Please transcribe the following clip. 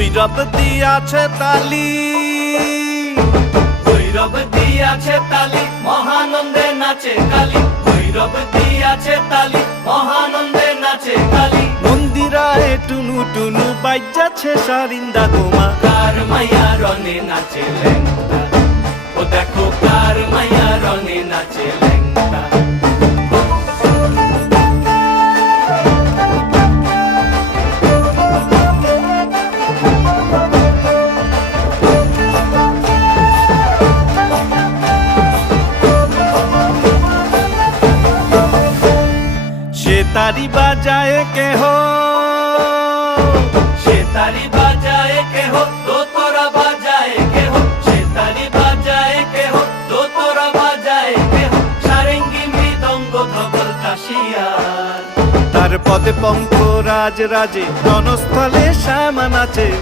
ভৈরব দিয়াছে তালি, ভৈরব দিয়াছে তালি, মহানন্দে নাচে কালী। ভৈরব দিয়াছে তালি, মহানন্দে নাচে কালী। মন্দিরায় টুনু টুনু বাজ্যাছে সারিন্দা গোমা। কার মাইয়া রনে নাচে ল্যাংটা, ও দেখো কার মাইয়া রনে নাচে ল্যাংটা। সে তারি বাজায় কেহ, সে তারি বাজায় কেহ, দোতরা বাজায় কেহ। সে তারি বাজায় কেহ, দোতরা বাজায় কেহ। সারেঙ্গি মৃদঙ্গ ধবল কাশিয়ার। তার পদে পঙ্ক রাজ রাজে, রণস্থলে শ্যামা নাচে।